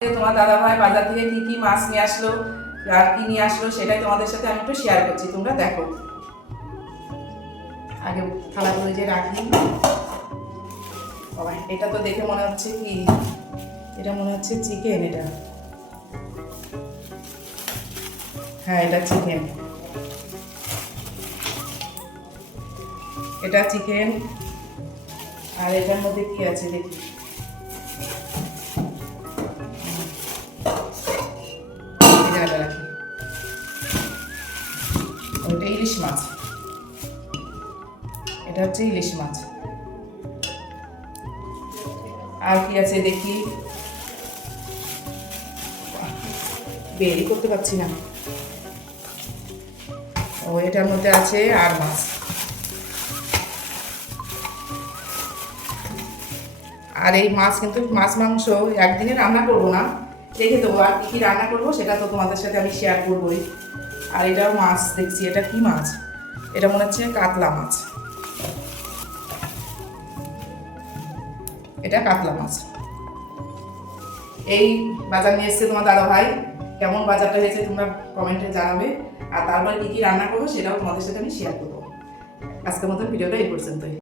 তোমার দাদা ভাই বাজার থেকে কি কি মাছ নিয়ে আসলো আর কি নিয়ে আসলো সেটাই তোমাদের সাথে আমি একটু শেয়ার করছি, তোমরা দেখো। আগে থালাগুলো যে রাখি, বাবা এটা তো দেখে মনে হচ্ছে কি, এটা মনে হচ্ছে চিকেন। এটা হ্যাঁ এটা চিকেন, এটা চিকেন। আর এটার মধ্যে কি আছে দেখি, রাখি ওইটা ইলিশ মাছ, এটা হচ্ছে ইলিশ মাছ। আর কি আছে দেখি, বেরই করতে পারছি না। ও এটার মধ্যে আছে আর মাছ। আর এই মাছ কিন্তু মাছ মাংস একদিনে রান্না করবো না, রেখে দেবো। আর কি কি রান্না করবো সেটা তো তোমাদের সাথে আমি শেয়ার করবোই। আর এটাও মাছ দেখছি, এটা কি মাছ, এটা মনে হচ্ছে কাতলা মাছ, এটা কাতলা মাছ। এই বাজার নিয়ে এসছে তোমার দাদা ভাই। কেমন বাজারটা হয়েছে তোমরা কমেন্টে জানাবে। আর তারপরে কি কি রান্না করবো সেটাও তোমাদের সাথে আমি শেয়ার করবো। আজকের মতো ভিডিওটা এই পর্যন্তই।